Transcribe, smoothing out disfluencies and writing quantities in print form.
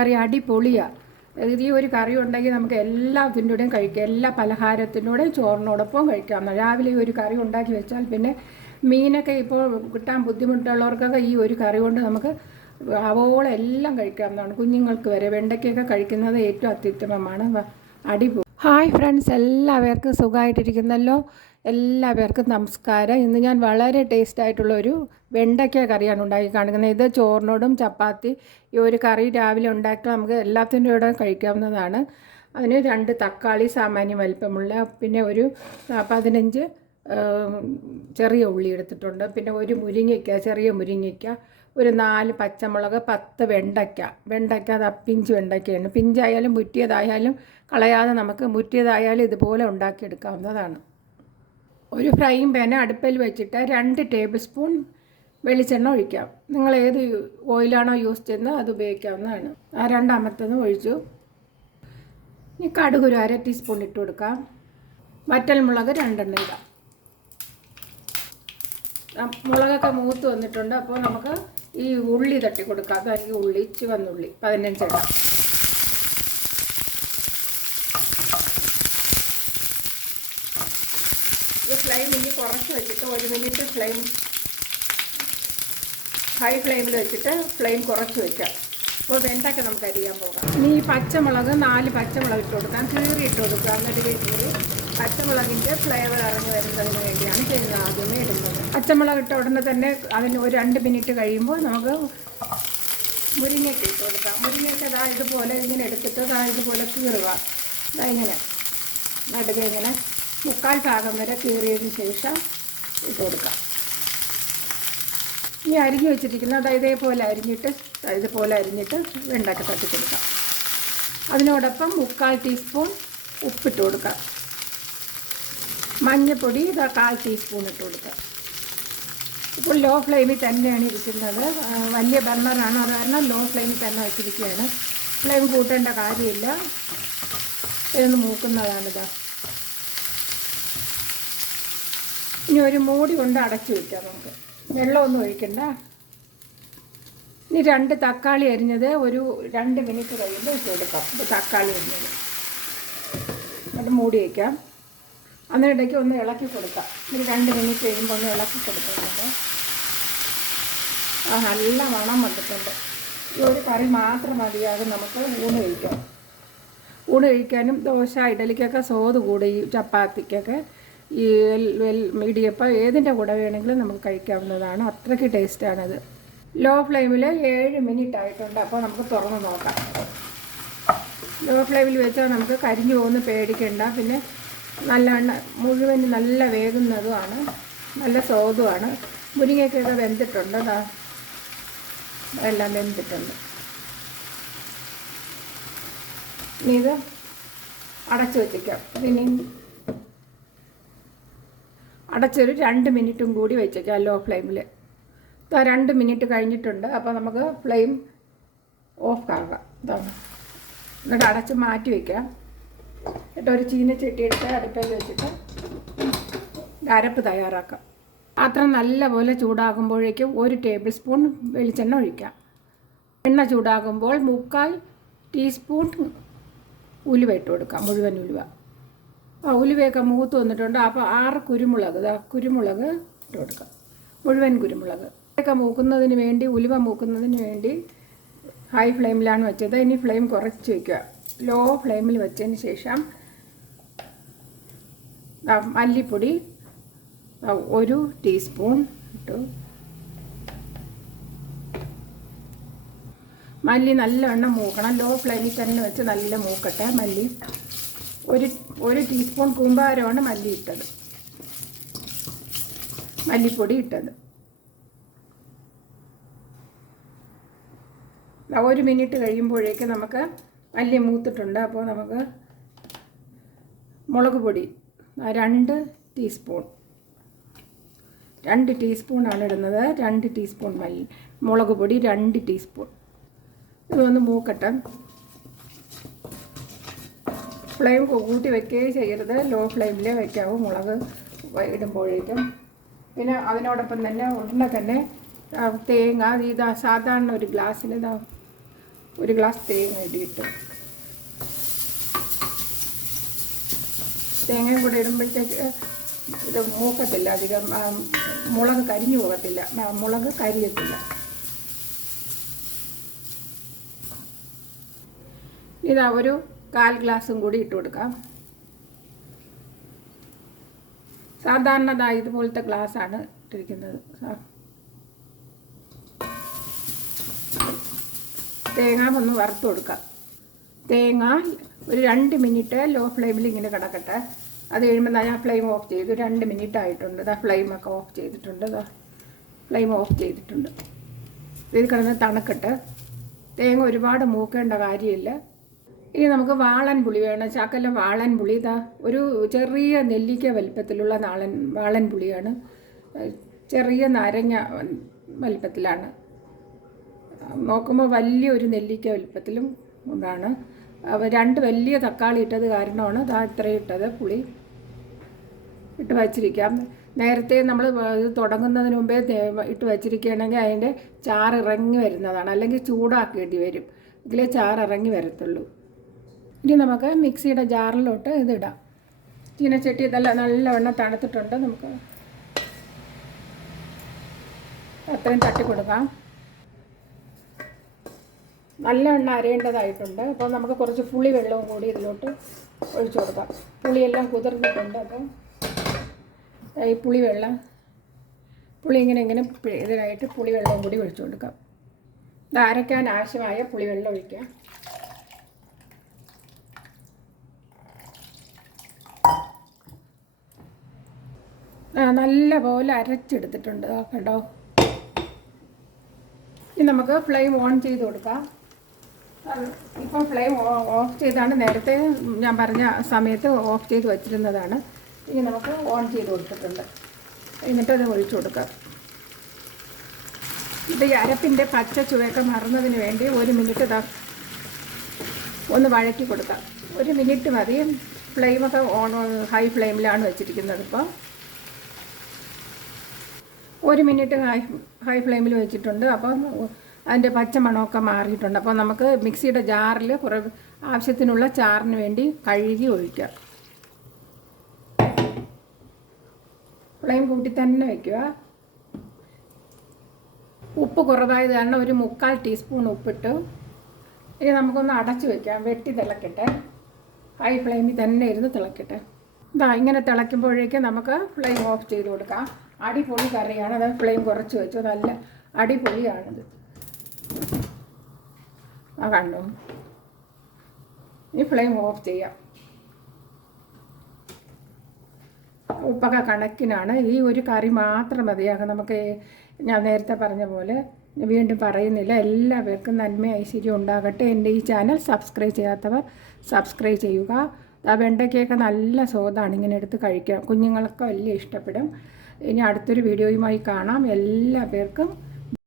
കറി അടിപൊളിയാണ്. ഈ ഒരു കറി ഉണ്ടെങ്കിൽ നമുക്ക് എല്ലാത്തിൻ്റെ കൂടെയും കഴിക്കാം, എല്ലാ പലഹാരത്തിനൂടെയും ചോറിനോടൊപ്പം കഴിക്കാം. രാവിലെ ഈ ഒരു കറി ഉണ്ടാക്കി വെച്ചാൽ പിന്നെ മീനൊക്കെ ഇപ്പോൾ കിട്ടാൻ ബുദ്ധിമുട്ടുള്ളവർക്കൊക്കെ ഈ ഒരു കറി കൊണ്ട് നമുക്ക് അവോളം എല്ലാം കഴിക്കാവുന്നതാണ്. കുഞ്ഞുങ്ങൾക്ക് വരെ വെണ്ടയ്ക്കൊക്കെ കഴിക്കുന്നത് ഏറ്റവും അത്യുത്തമമാണ്. അടിപൊളി. ഹായ് ഫ്രണ്ട്സ്, എല്ലാവർക്കും സുഖമായിട്ടിരിക്കുന്നല്ലോ. എല്ലാവർക്കും നമസ്കാരം. ഇന്ന് ഞാൻ വളരെ ടേസ്റ്റായിട്ടുള്ളൊരു വെണ്ടയ്ക്ക കറിയാണ് ഉണ്ടാക്കി കാണിക്കുന്നത്. ഇത് ചോറിനോടും ചപ്പാത്തി ഈ ഒരു കറി രാവിലെ ഉണ്ടാക്കിയാൽ നമുക്ക് എല്ലാത്തിൻ്റെ കൂടെ കഴിക്കാവുന്നതാണ്. അതിന് 2 തക്കാളി സാമാന്യം വലിപ്പമുള്ള, പിന്നെ ഒരു 15 ചെറിയ ഉള്ളി എടുത്തിട്ടുണ്ട്, പിന്നെ ഒരു മുരിങ്ങയ്ക്ക, ചെറിയ മുരിങ്ങയ്ക്ക, ഒരു 4 പച്ചമുളക്, 10 വെണ്ടയ്ക്ക. അത് പിഞ്ച് വെണ്ടയ്ക്കയാണ്. പിഞ്ചായാലും മുറ്റിയതായാലും കളയാതെ നമുക്ക് മുറ്റിയതായാലും ഇതുപോലെ ഉണ്ടാക്കിയെടുക്കാവുന്നതാണ്. ഒരു ഫ്രൈയിങ് പാൻ അടുപ്പിൽ വെച്ചിട്ട് 2 ടേബിൾ സ്പൂൺ വെളിച്ചെണ്ണ ഒഴിക്കാം. നിങ്ങൾ ഏത് ഓയിലാണോ യൂസ് ചെയ്യുന്നത് അത് ഉപയോഗിക്കാവുന്നതാണ്. ആ 2 ഒഴിച്ചു. ഇനി കടുക് ഒരു 1/2 ടീസ്പൂൺ ഇട്ട് കൊടുക്കാം. വറ്റൽമുളക് 2 ഇടാം. മുളകൊക്കെ മൂത്ത് വന്നിട്ടുണ്ട്. അപ്പോൾ നമുക്ക് ഈ ഉള്ളി തട്ടി കൊടുക്കാം. ഈ ഉള്ളി, ചുവന്നുള്ളി 15 ഇടാം. ഈ ഫ്ലെയിം ഇനി കുറച്ച് വെച്ചിട്ട് 1 മിനിറ്റ് ഹൈ ഫ്ലെയിമിൽ വെച്ചിട്ട് ഫ്ലെയിം കുറച്ച് വയ്ക്കാം. അപ്പോൾ വെണ്ടയ്ക്ക നമുക്ക് അരിയാൻ പോകാം. ഇനി ഈ പച്ചമുളക് 4 പച്ചമുളക് ഇട്ട് കൊടുക്കാം. കീറി ഇട്ട് കൊടുക്കുക. എന്നിട്ട് കീറി പച്ചമുളകിൻ്റെ ഫ്ലേവർ ഇറങ്ങി വരുന്നതിന് വേണ്ടിയാണ് ചെയ്യുന്നത്. ആദ്യമേ ഇടുന്നത്. പച്ചമുളക് ഇട്ട ഉടനെ തന്നെ അതിന് ഒരു 2 മിനിറ്റ് കഴിയുമ്പോൾ നമുക്ക് മുരിങ്ങയ്ക്ക് ഇട്ട് കൊടുക്കാം. മുരിങ്ങയ്ക്ക് ഇതുപോലെ ഇങ്ങനെ എടുത്തിട്ട് ഇതുപോലെ കീറുക. ഇങ്ങനെ നടുക, ഇങ്ങനെ 3/4 ഭാഗം വരെ കീറിയതിന് ശേഷം ഇട്ട് കൊടുക്കാം. ഈ അരിഞ്ഞ് വെച്ചിരിക്കുന്നത് ഇതുപോലെ അരിഞ്ഞിട്ട് വെണ്ടയ്ക്ക തട്ടി കൊടുക്കാം. അതിനോടൊപ്പം 3/4 ടീസ്പൂൺ ഉപ്പിട്ട് കൊടുക്കാം. മഞ്ഞൾപ്പൊടി 1/4 ടീസ്പൂൺ ഇട്ട് കൊടുക്കാം. ഇപ്പോൾ ലോ ഫ്ലെയിമിൽ തന്നെയാണ് ഇരിക്കുന്നത്. വലിയ ബർണറാണ്, അത് കാരണം ലോ ഫ്ലെയിമിൽ തന്നെ വെച്ചിരിക്കുകയാണ്. ഫ്ലെയിം കൂട്ടേണ്ട കാര്യമില്ല. ഇതൊന്ന് മൂക്കുന്നതാണിത്. ഇനി ഒരു മൂടി കൊണ്ട് അടച്ചു വയ്ക്കാം. നമുക്ക് വെള്ളമൊന്നും ഒഴിക്കണ്ട. ഇനി 2 തക്കാളി അരിഞ്ഞത് ഒരു 2 മിനിറ്റ് കഴിയുമ്പോൾ ഇട്ട് കൊടുക്കാം. തക്കാളി അരിഞ്ഞത് അത് മൂടി വയ്ക്കാം. അതിനിടയ്ക്ക് ഒന്ന് ഇളക്കി കൊടുക്കാം. ഒരു 2 മിനിറ്റ് കഴിയുമ്പോൾ ഒന്ന് ഇളക്കി കൊടുക്കുന്നുണ്ട്. നല്ല മണം വന്നിട്ടുണ്ട്. ഈ ഒരു കറി മാത്രം മതിയാകും നമുക്ക് ഊണ് കഴിക്കാനും ദോശ ഇഡലിക്കൊക്കെ സ്വാദ് കൂടെ, ഈ ചപ്പാത്തിക്കൊക്കെ, ഈ ഇടിയപ്പം ഏതിൻ്റെ കൂടെ വേണമെങ്കിലും നമുക്ക് കഴിക്കാവുന്നതാണ്. അത്രയ്ക്ക് ടേസ്റ്റാണത്. ലോ ഫ്ലെയിമിൽ 7 മിനിറ്റ് ആയിട്ടുണ്ട്. അപ്പോൾ നമുക്ക് തുറന്ന് നോക്കാം. ലോ ഫ്ലെയിമിൽ വെച്ചാൽ നമുക്ക് കരിഞ്ഞു പോകുന്ന പേടിക്കേണ്ട. പിന്നെ മുഴുവൻ നല്ല വേകുന്നതുമാണ്, നല്ല സ്വാദുമാണ്. മുരിങ്ങയ്ക്കൊക്കെ വെന്തിട്ടുണ്ട്. എല്ലാം വെന്തിട്ടുണ്ട്. ഇനി ഇത് അടച്ചു വെച്ചേക്കാം. ഇനി അടച്ചൊരു 2 മിനിറ്റും കൂടി വെച്ചേക്കാം ലോ ഫ്ലെയിമിൽ. 2 മിനിറ്റ് കഴിഞ്ഞിട്ടുണ്ട്. അപ്പോൾ നമുക്ക് ഫ്ലെയിം ഓഫ് ആകാം. എന്നിട്ട് അടച്ച് മാറ്റി വയ്ക്കാം. എന്നിട്ട് ഒരു ചീനച്ചട്ടി എടുത്ത് അടുപ്പിൽ വെച്ചിട്ട് അരപ്പ് തയ്യാറാക്കാം. പാത്രം നല്ലപോലെ ചൂടാകുമ്പോഴേക്കും 1 ടേബിൾ സ്പൂൺ വെളിച്ചെണ്ണ ഒഴിക്കാം. എണ്ണ ചൂടാകുമ്പോൾ 3/4 ടീസ്പൂൺ ഉലുവ ഇട്ട് കൊടുക്കാം. മുഴുവൻ ഉലുവ. ഉലുവയൊക്കെ മൂത്ത് വന്നിട്ടുണ്ട്. അപ്പോൾ 6 കുരുമുളക് ഇട്ട് കൊടുക്കാം. മുഴുവൻ കുരുമുളക് ഒക്കെ മൂക്കുന്നതിന് വേണ്ടി, ഉലുവ മൂക്കുന്നതിന് വേണ്ടി ഹൈ ഫ്ലെയിമിലാണ് വെച്ചത്. ഇനി ഫ്ലെയിം കുറച്ച് വയ്ക്കുക. ലോ ഫ്ലെയിമിൽ വെച്ചതിന് ശേഷം മല്ലിപ്പൊടി 1 ടീസ്പൂൺ ഇട്ടു. മല്ലി നല്ലവണ്ണം മൂക്കണം. ലോ ഫ്ലെയിമിൽ തന്നെ വെച്ച് നല്ല മൂക്കട്ടെ മല്ലി. ഒരു ടീസ്പൂൺ കൂമ്പാരമാണ് മല്ലിപ്പൊടി ഇട്ടത്. 1 മിനിറ്റ് കഴിയുമ്പോഴേക്ക് നമുക്ക് മല്ലി മൂത്തിട്ടുണ്ട്. അപ്പോൾ നമുക്ക് മുളക് പൊടി 2 ടീസ്പൂണാണ് ഇടുന്നത്. 2 ടീസ്പൂൺ മുളക് പൊടി 2 ടീസ്പൂൺ. ഇതൊന്ന് മൂക്കട്ടെ. ഫ്ലെയിം കൂട്ടി വയ്ക്കുകയും ചെയ്യരുത്. ലോ ഫ്ലെയിമിലേ വയ്ക്കാവൂ മുളക് ഇടുമ്പോഴേക്കും. പിന്നെ അതിനോടൊപ്പം തന്നെ ഉടനെ തന്നെ തേങ്ങ സാധാരണ ഒരു ഗ്ലാസ്സിൽ 1 ഗ്ലാസ് തേങ്ങ ഇടിയിട്ടു. തേങ്ങയും കൂടെ ഇടുമ്പോഴത്തേക്ക് ഇത് മൂക്കത്തില്ല അധികം, മുളക് കരിഞ്ഞു പോകത്തില്ല, മുളക് കരിയത്തില്ല. ഇതാ ഒരു 1/4 ഗ്ലാസും കൂടി ഇട്ട് കൊടുക്കാം. സാധാരണ ഇതുപോലത്തെ ഗ്ലാസ്സാണ് ഇട്ടിരിക്കുന്നത്. തേങ്ങ ഒന്ന് വറുത്ത് കൊടുക്കാം. തേങ്ങ ഒരു 2 മിനിറ്റ് ലോ ഫ്ലെയിമിൽ ഇങ്ങനെ കിടക്കട്ടെ. അത് കഴിയുമ്പോൾ ഞാൻ ഫ്ലെയിം ഓഫ് ചെയ്തു. 2 മിനിറ്റ് ആയിട്ടുണ്ട്. ഫ്ലെയിമൊക്കെ ഓഫ് ചെയ്തിട്ടുണ്ട്. ഫ്ലെയിം ഓഫ് ചെയ്തിട്ടുണ്ട്. ഇത് കിടന്ന് തണുക്കട്ടെ. തേങ്ങ ഒരുപാട് മൂക്കേണ്ട കാര്യമില്ല. ഇനി നമുക്ക് വാളൻ പുളി വേണം. ശകലം വാളൻ പുളി. ഒരു ചെറിയ നെല്ലിക്ക വലിപ്പത്തിലുള്ള വാളൻ പുളിയാണ്. ചെറിയ നാരങ്ങ വലിപ്പത്തിലാണ്. നോക്കുമ്പോൾ വലിയൊരു നെല്ലിക്ക വലിപ്പത്തിലും ഉണ്ടാണ്. 2 വലിയ തക്കാളി ഇട്ടത് കാരണമാണ് ഇത്രയും ഇട്ടത്. പുളി ഇട്ട് വച്ചിരിക്കാം. നേരത്തെ നമ്മൾ ഇത് തുടങ്ങുന്നതിന് മുമ്പേ ഇട്ട് വച്ചിരിക്കുകയാണെങ്കിൽ അതിൻ്റെ ചാറ് ഇറങ്ങി വരുന്നതാണ്. അല്ലെങ്കിൽ ചൂടാക്കേണ്ടി വരും. ഇതിലെ ചാറ് ഇറങ്ങി വരത്തുള്ളൂ. ഇനി നമുക്ക് മിക്സിയുടെ ജാറിലോട്ട് ഇതിടാം. ചീനച്ചട്ടി നല്ലവണ്ണം തണുത്തിട്ടുണ്ട്. നമുക്ക് അത്രയും തട്ടി കൊടുക്കാം. നല്ലവണ്ണം അരയേണ്ടതായിട്ടുണ്ട്. അപ്പോൾ നമുക്ക് കുറച്ച് പുളി വെള്ളവും കൂടി ഇതിലോട്ട് ഒഴിച്ചു കൊടുക്കാം. പുളിയെല്ലാം കുതിർന്നിട്ടുണ്ട്. അപ്പം ഈ പുളി ഇങ്ങനെ ഇതിനായിട്ട് പുളി വെള്ളവും കൂടി ഒഴിച്ചു കൊടുക്കാം. ഇത് അരയ്ക്കാൻ ആവശ്യമായ പുളി വെള്ളം ഒഴിക്കാം. നല്ല പോലെ അരച്ചെടുത്തിട്ടുണ്ട് കേട്ടോ. ഇനി നമുക്ക് ഫ്ലെയിം ഓൺ ചെയ്ത് കൊടുക്കാം. ഇപ്പം ഫ്ലെയിം ഓഫ് ചെയ്താണ്. നേരത്തെ ഞാൻ പറഞ്ഞ സമയത്ത് ഓഫ് ചെയ്ത് വച്ചിരുന്നതാണ്. ഇനി നമുക്ക് ഓൺ ചെയ്ത് കൊടുത്തിട്ടുണ്ട്. എന്നിട്ട് അത് ഒഴിച്ചു കൊടുക്കാം. ഇത് ഈ അരപ്പിൻ്റെ പച്ച ചുവയൊക്കെ മറന്നതിന് വേണ്ടി 1 മിനിറ്റ് ഒന്ന് വഴറ്റി കൊടുക്കാം. 1 മിനിറ്റ് മതി. ഫ്ലെയിമൊക്കെ ഹൈ ഫ്ലെയിമിലാണ് വെച്ചിരിക്കുന്നത്. ഇപ്പോൾ 1 മിനിറ്റ് ഹൈ ഫ്ലെയിമിൽ വെച്ചിട്ടുണ്ട്. അപ്പം അതിൻ്റെ പച്ച മണമൊക്കെ മാറിയിട്ടുണ്ട്. അപ്പോൾ നമുക്ക് മിക്സിയുടെ ജാറിൽ ആവശ്യത്തിനുള്ള ചാറിന് വേണ്ടി കഴുകി ഒഴിക്കാം. ഫ്ലെയിം കൂട്ടി തന്നെ വയ്ക്കുക. ഉപ്പ് കുറവായത് കാരണം ഒരു 3/4 ടീസ്പൂൺ ഉപ്പിട്ട് ഇനി നമുക്കൊന്ന് അടച്ചു വയ്ക്കാം. വെട്ടി തിളക്കട്ടെ. ഹൈ ഫ്ലെയിമിൽ തന്നെ ഇരുന്ന് തിളക്കട്ടെ. ഇങ്ങനെ തിളയ്ക്കുമ്പോഴേക്കും നമുക്ക് ഫ്ലെയിം ഓഫ് ചെയ്ത് കൊടുക്കാം. അടിപൊളി കറിയാണ്. അത് ഫ്ലെയിം കുറച്ച് വെച്ചു. നല്ല അടിപൊളിയാണിത്. കണ്ടോ? ഈ ഫ്ലെയിം ഓഫ് ചെയ്യാം. ഉപ്പൊക്കെ കണക്കിനാണ്. ഈ ഒരു കറി മാത്രം മതിയാകും നമുക്ക്. ഞാൻ നേരത്തെ പറഞ്ഞ പോലെ വീണ്ടും പറയുന്നില്ല. എല്ലാവർക്കും നന്മ ഐശ്വര്യം ഉണ്ടാകട്ടെ. എൻ്റെ ഈ ചാനൽ സബ്സ്ക്രൈബ് ചെയ്യാത്തവർ സബ്സ്ക്രൈബ് ചെയ്യുക. വെണ്ടയ്ക്കൊക്കെ നല്ല സ്വാദാണ്. ഇങ്ങനെ എടുത്ത് കഴിക്കാം. കുഞ്ഞുങ്ങൾക്ക് വലിയ ഇഷ്ടപ്പെടും. ഇനി അടുത്തൊരു വീഡിയോയുമായി കാണാം. എല്ലാ പേർക്കും